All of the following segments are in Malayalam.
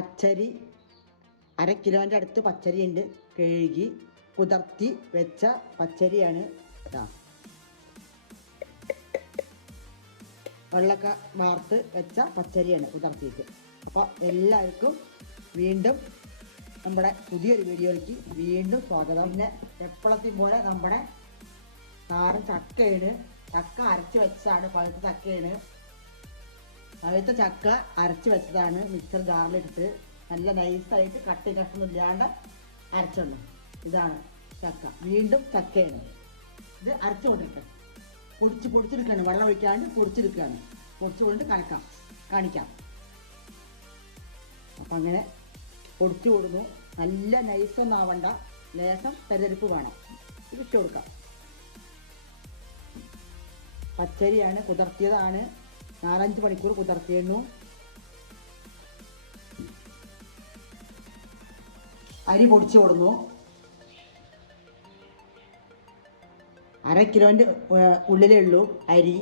പച്ചരി 1/2 കിലോൻ്റെ അടുത്ത് പച്ചരി ഉണ്ട്. കഴുകി കുതിർത്തി വെച്ച പച്ചരിയാണ്. ഇതാ വെള്ളമൊക്കെ വാർത്ത് വെച്ച പച്ചരിയാണ് കുതിർത്തിയിട്ട്. അപ്പോൾ എല്ലാവർക്കും വീണ്ടും നമ്മുടെ പുതിയൊരു വീഡിയോയിലേക്ക് വീണ്ടും സ്വാഗതം. പിന്നെ എപ്പോഴത്തെയും പോലെ നമ്മുടെ നാടൻ ചക്കയാണ്. ചക്ക അരച്ച് വെച്ചതാണ്. പഴുത്ത ചക്കയാണ്. പഴുത്ത ചക്ക അരച്ച് വെച്ചതാണ്. മിക്സർ ജാറിലിട്ട് നല്ല നൈസായിട്ട് കഷ്ണമൊന്നും ഇല്ലാണ്ട് അരച്ചോണ്ട്. ഇതാണ് ചക്ക. വീണ്ടും ചക്കയാണ്. ഇത് അരച്ചു കൊണ്ടിരിക്കുക. പൊടിച്ചെടുക്കുകയാണ്. വെള്ളം ഒഴിക്കാണ്ട് പൊടിച്ചെടുക്കുകയാണ്. പൊടിച്ചുകൊണ്ട് കാണിക്കാം. അപ്പം അങ്ങനെ പൊടിച്ചു കൊടുക്കുന്നു. നല്ല നൈസൊന്നും ആവണ്ട, ലേശം തെരഞ്ഞെടുപ്പ് വേണം. ഇത് ഇട്ട് കൊടുക്കാം. പച്ചരിയാണ്, കുതിർത്തിയതാണ്. 4-5 മണിക്കൂർ കുതിർത്തിയിരുന്നു. അരി പൊടിച്ചു കൊടുന്നു. 1/2 കിലോൻ്റെ ഉള്ളിലേ ഉള്ളൂ അരി.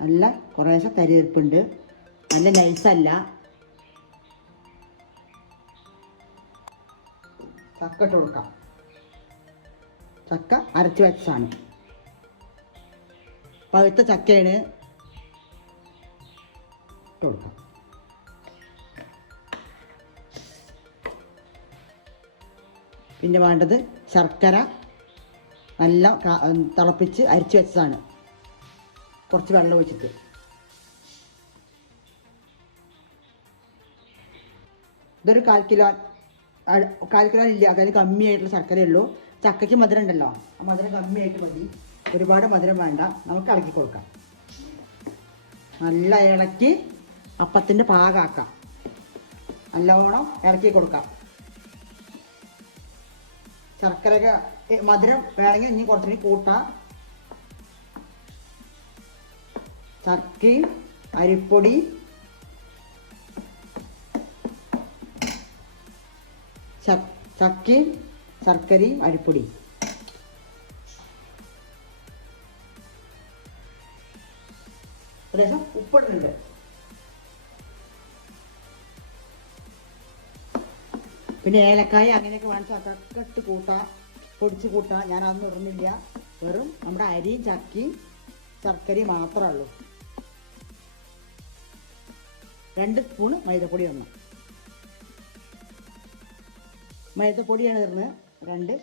നല്ല കുറേശ്ശെ തരിയിരിപ്പുണ്ട്. നല്ല നൈസല്ല. ചക്ക ഇട്ട് കൊടുക്കാം. ചക്ക അരച്ച് വെച്ചാണ്. പഴുത്ത ചക്കയാണ്. ഇട്ട് കൊടുക്കാം. പിന്നെ വേണ്ടത് ശർക്കര നല്ല തിളപ്പിച്ച് അരിച്ച് വെച്ചതാണ്. കുറച്ച് വെള്ളം ഒഴിച്ചിട്ട് ഇതൊരു 1/4 കിലോ ഇല്ല. അതിന് കമ്മിയായിട്ടുള്ള ശർക്കരയേ ഉള്ളൂ. ചക്കയ്ക്ക് മധുരം ഉണ്ടല്ലോ, ആ മധുരം കമ്മിയായിട്ട് മതി. ഒരുപാട് മധുരം വേണ്ട. നമുക്ക് ഇളക്കി കൊടുക്കാം. നല്ല ഇളക്കി അപ്പത്തിൻ്റെ പാകമാക്കാം. നല്ലോണം ഇളക്കി കൊടുക്കാം. ശർക്കരയൊക്കെ മധുരം വേണമെങ്കിൽ ഇനി കുറച്ചുകൂടി കൂട്ടാം. ചക്കയും അരിപ്പൊടി ചക്കയും ശർക്കരയും അരിപ്പൊടി. ലേശം ഉപ്പിടുന്നുണ്ട്. പിന്നെ ഏലക്കായ അങ്ങനെയൊക്കെ വേണമെങ്കിൽ അതൊക്കെ ഇട്ട് കൂട്ടാം, പൊടിച്ച് കൂട്ടാം. ഞാൻ അതൊന്നും ഇടുന്നില്ല. വെറും നമ്മുടെ അരിയും ചക്കയും ശർക്കരയും മാത്രമേ ഉള്ളൂ. 2 സ്പൂണ് മൈദപ്പൊടി ഇടണം. മൈദപ്പൊടിയാണ് ഇടുന്നത്. 2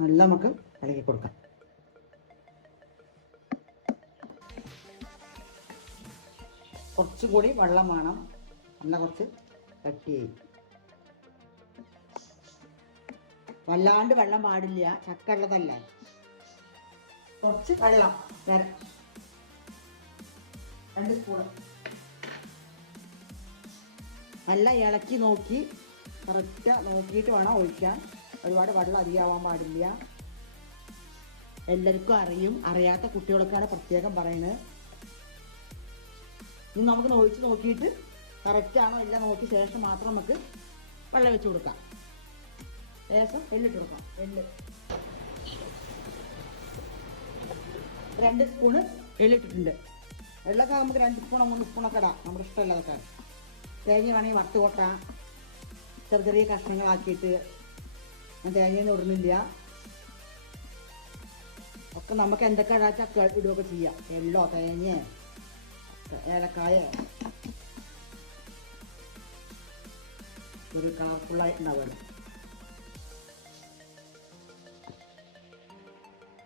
നല്ല നമുക്ക് ഇളക്കി കൊടുക്കാം. കുറച്ചുകൂടി വെള്ളം വേണം. നല്ല കുറച്ച് കട്ടിയായി. വല്ലാണ്ട് വെള്ളം പാടില്ല, ചക്ക ഉള്ളതല്ല. കുറച്ച് വെള്ളം 2 സ്പൂൺ. നല്ല ഇളക്കി നോക്കി കറക്റ്റ് നോക്കിയിട്ട് വേണം ഒഴിക്കാൻ. ഒരുപാട് വെള്ളം അധികമാവാൻ പാടില്ല. എല്ലാവർക്കും അറിയും. അറിയാത്ത കുട്ടികൾക്കാണ് പ്രത്യേകം പറയുന്നത്. ഇനി നമുക്ക് ഒഴിച്ച് നോക്കിയിട്ട് കറക്റ്റാണോ ഇല്ല നോക്കി ശേഷം മാത്രം നമുക്ക് വെള്ളം വെച്ച് കൊടുക്കാം. ലേശം എള്ളിട്ട് കൊടുക്കാം. 2 സ്പൂണ് എള്ളിട്ടിട്ടുണ്ട്. വെള്ളമൊക്കെ നമുക്ക് 2 സ്പൂണോ 3 സ്പൂണൊക്കെ ഇടാം, നമ്മുടെ ഇഷ്ടമുള്ളതൊക്കെ. തേങ്ങ വേണമെങ്കിൽ വറുത്ത് കൊട്ടാം. ചെറിയ കഷ്ണങ്ങളാക്കിയിട്ട്. ഞാൻ തേങ്ങയൊന്നും ഇടുന്നില്ല. ഒക്കെ നമുക്ക് എന്തൊക്കെ ഇടാച്ചാൽ ഇടുകയൊക്കെ ചെയ്യാം. എള്ളോ തേങ്ങ ഏലക്കായ ഒരു കളർഫുള്ളായിട്ടുണ്ടാവുമല്ലോ.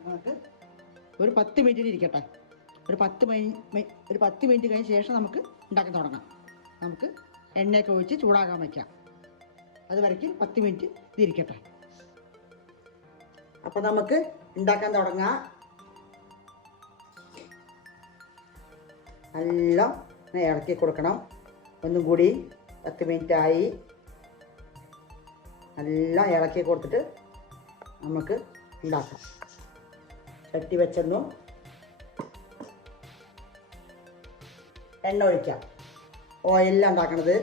നമുക്ക് ഒരു 10 മിനിറ്റിന് ഇരിക്കട്ടെ. ഒരു 10 മിനിറ്റ് കഴിഞ്ഞ ശേഷം നമുക്ക് ഉണ്ടാക്കാൻ തുടങ്ങാം. നമുക്ക് എണ്ണയൊക്കെ ഒഴിച്ച് ചൂടാക്കാൻ വയ്ക്കാം. അതുവരയ്ക്ക് 10 മിനിറ്റ് ഇതിരിക്കട്ടെ. അപ്പോൾ നമുക്ക് ഉണ്ടാക്കാൻ തുടങ്ങാം. എല്ലാം ഇളക്കി കൊടുക്കണം. ഒന്നും കൂടി 10 മിനിറ്റായി. എല്ലാം ഇളക്കി കൊടുത്തിട്ട് നമുക്ക് ഉണ്ടാക്കാം. ചട്ടി വെച്ചെന്നു എണ്ണ ഒഴിക്കാം. ഓയിലാണ് ഉണ്ടാക്കണത്.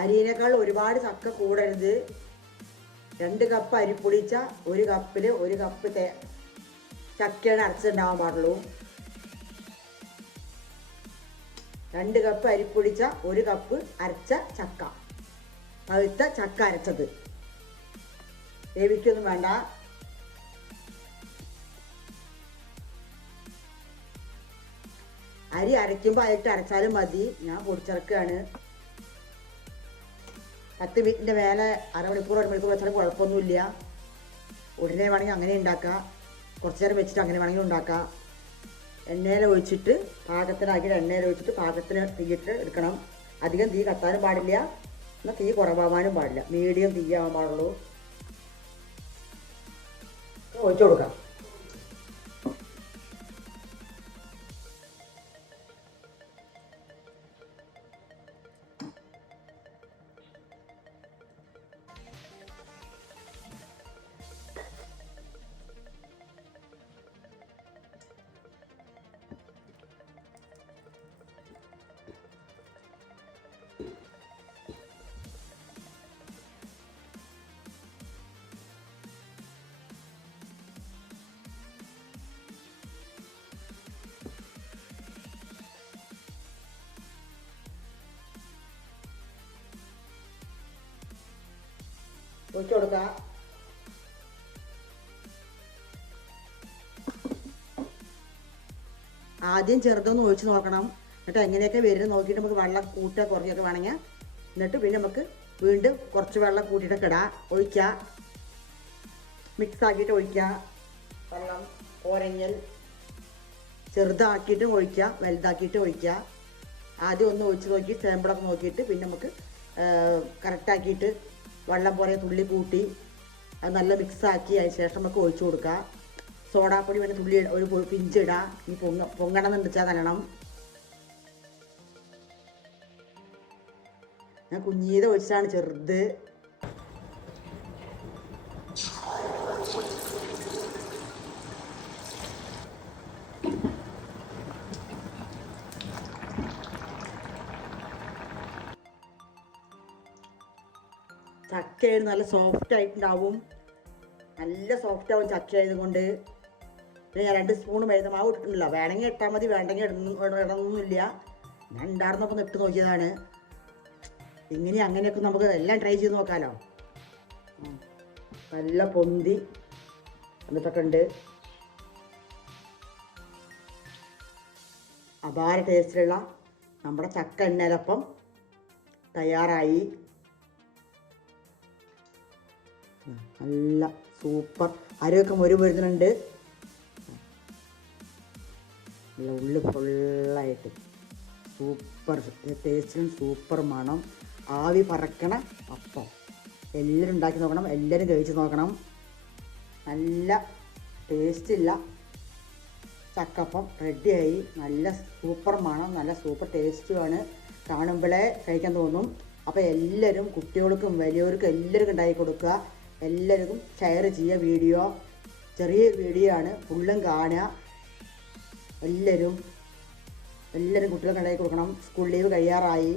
അരിനേക്കാൾ ഒരുപാട് ചക്ക കൂടരുത്. 2 കപ്പ് അരിപ്പൊടിച്ച 1 കപ്പിൽ 1 കപ്പ് ചക്കയാണ് അരച്ചിട്ടുണ്ടാവാൻ പാടുള്ളൂ. 2 കപ്പ് അരിപ്പൊടിച്ച 1 കപ്പ് അരച്ച ചക്ക, പഴുത്ത ചക്ക അരച്ചത്. വേവിക്കൊന്നും വേണ്ട. അരി അരയ്ക്കുമ്പോൾ ആയിട്ട് അരച്ചാലും മതി. ഞാൻ പൊടിച്ചിറക്കുകയാണ്. 10 മിനിറ്റിൻ്റെ മേലെ അരമണിക്കൂർ 1 മണിക്കൂർ വെച്ചാലും കുഴപ്പമൊന്നുമില്ല. ഉടനെ വേണമെങ്കിൽ അങ്ങനെ ഉണ്ടാക്കാം, കുറച്ച് നേരം വെച്ചിട്ട് അങ്ങനെ വേണമെങ്കിൽ ഉണ്ടാക്കാം. എണ്ണയിൽ ഒഴിച്ചിട്ട് പാകത്തിനാക്കിയിട്ട് എണ്ണയിൽ ഒഴിച്ചിട്ട് പാകത്തിന് തീയിട്ട് എടുക്കണം. അധികം തീ കത്താനും പാടില്ല, എന്നാൽ തീ കുറവാകാനും പാടില്ല. മീഡിയം തീയാവാൻ പാടുള്ളൂ. ഒഴിച്ചു കൊടുക്കാം. ഒഴിച്ചു കൊടുക്കാം. ആദ്യം ചെറുതൊന്ന് ഒഴിച്ച് നോക്കണം. എന്നിട്ട് എങ്ങനെയൊക്കെ വരുന്നത് നോക്കിയിട്ട് നമുക്ക് വെള്ളം കൂട്ടുക കുറഞ്ഞൊക്കെ വേണമെങ്കിൽ. എന്നിട്ട് പിന്നെ നമുക്ക് വീണ്ടും കുറച്ച് വെള്ളം കൂട്ടിയിട്ടൊക്കെ ഇടാം. ഒഴിക്കുക, മിക്സ് ആക്കിയിട്ട് ഒഴിക്കുക. വെള്ളം ഓരഞ്ഞൽ ചെറുതാക്കിയിട്ടും ഒഴിക്കുക, വലുതാക്കിയിട്ട് ഒഴിക്കുക. ആദ്യം ഒന്ന് ഒഴിച്ച് നോക്കി സാമ്പിളൊക്കെ നോക്കിയിട്ട് പിന്നെ നമുക്ക് കറക്റ്റാക്കിയിട്ട് വെള്ളം പോലെ തുള്ളി കൂട്ടി അത് നല്ല മിക്സാക്കി അതിന് ശേഷം നമുക്ക് ഒഴിച്ചു കൊടുക്കുക. സോഡാപ്പൊടി വേണ്ടി തുള്ളി ഒരു പിഞ്ചിടാം. ഈ പൊങ്ങണം എന്ന് വെച്ചാൽ തരണം. ഞാൻ കുഞ്ഞീത ഒഴിച്ചാണ് ചെറുത്. ചക്കയാണ് നല്ല സോഫ്റ്റ് ആയിട്ടുണ്ടാവും. നല്ല സോഫ്റ്റ് ആവും ചക്ക ആയതുകൊണ്ട്. പിന്നെ ഞാൻ 2 സ്പൂൺ മൈദമാവ് ഇട്ടിട്ടില്ല. വേണമെങ്കിൽ ഇട്ടാൽ മതി, വേണ്ടെങ്കിൽ ഇടണമെന്നില്ല. ഞാൻ ഉണ്ടായിരുന്നപ്പോൾ ഇട്ട് നോക്കിയതാണ്. ഇങ്ങനെ അങ്ങനെയൊക്കെ നമുക്ക് എല്ലാം ട്രൈ ചെയ്ത് നോക്കാമല്ലോ. നല്ല പൊന്തി എന്നിട്ടൊക്കെ ഉണ്ട്. അപാര ടേസ്റ്റിലുള്ള നമ്മുടെ ചക്ക എണ്ണയിലപ്പം തയ്യാറായി. നല്ല സൂപ്പർ. അരിയൊക്കെ വരുന്നുണ്ട്. നല്ല ഉള്ളി ഫുള്ളായിട്ട് സൂപ്പർ ടേസ്റ്റിലും സൂപ്പർ മണം. ആവി പറക്കണ അപ്പം എല്ലാവരും ഉണ്ടാക്കി നോക്കണം, എല്ലാവരും കഴിച്ച് നോക്കണം. നല്ല ടേസ്റ്റില്ല ചക്കപ്പം റെഡിയായി. നല്ല സൂപ്പർ മണം, നല്ല സൂപ്പർ ടേസ്റ്റുമാണ്. കാണുമ്പോഴേ കഴിക്കാൻ തോന്നും. അപ്പോൾ എല്ലാവരും കുട്ടികൾക്കും വലിയവർക്കും എല്ലാവർക്കും ഉണ്ടാക്കി കൊടുക്കുക. എല്ലാവർക്കും ഷെയർ ചെയ്യുക. വീഡിയോ ചെറിയ വീഡിയോ ആണ്, ഫുള്ളും കാണുക. എല്ലാവരും കുട്ടികൾക്ക് ഉണ്ടാക്കി കൊടുക്കണം. സ്കൂൾ ലീവ് കഴിയാറായി.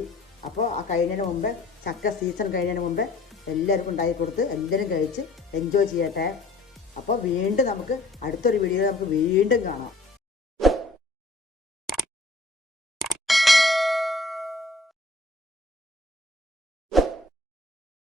അപ്പോൾ ആ കഴിഞ്ഞതിന് മുമ്പ്, ചക്ക സീസൺ കഴിഞ്ഞതിന് മുമ്പ് എല്ലാവർക്കും ഉണ്ടാക്കി കൊടുത്ത് എല്ലാവരും കഴിച്ച് എൻജോയ് ചെയ്യട്ടെ. അപ്പോൾ വീണ്ടും നമുക്ക് അടുത്തൊരു വീഡിയോയിൽ നമുക്ക് വീണ്ടും കാണാം.